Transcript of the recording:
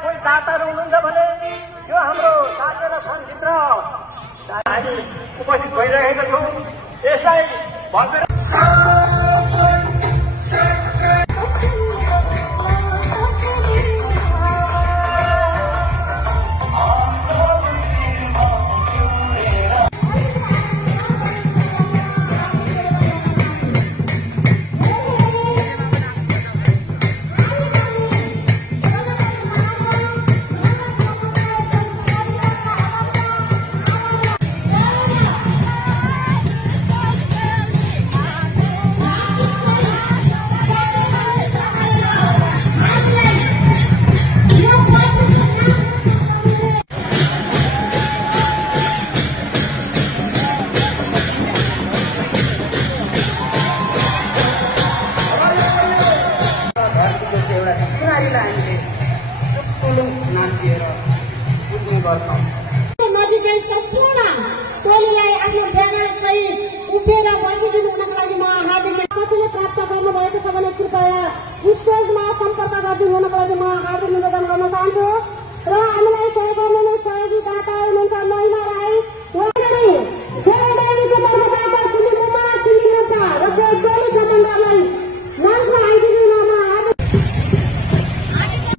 कोही दाताहरू हुनुहुन्छ भने यो हाम्रो सार्वजनिक सङ्घभित्र हामी उपस्थित भइरहेका छौँ। यसलाई भव्य नजिकै सम्पूर्ण टोलीलाई आफ्नो ब्यानर सहित उभिएर बसिदिनुको लागि म हार्दिक कतिले प्राप्त गर्नुभएको छ भने कृपया स्टेजमा सम्पर्क गरिदिनु हुनको लागि म हार्दिक निवेदन गर्न चाहन्छु।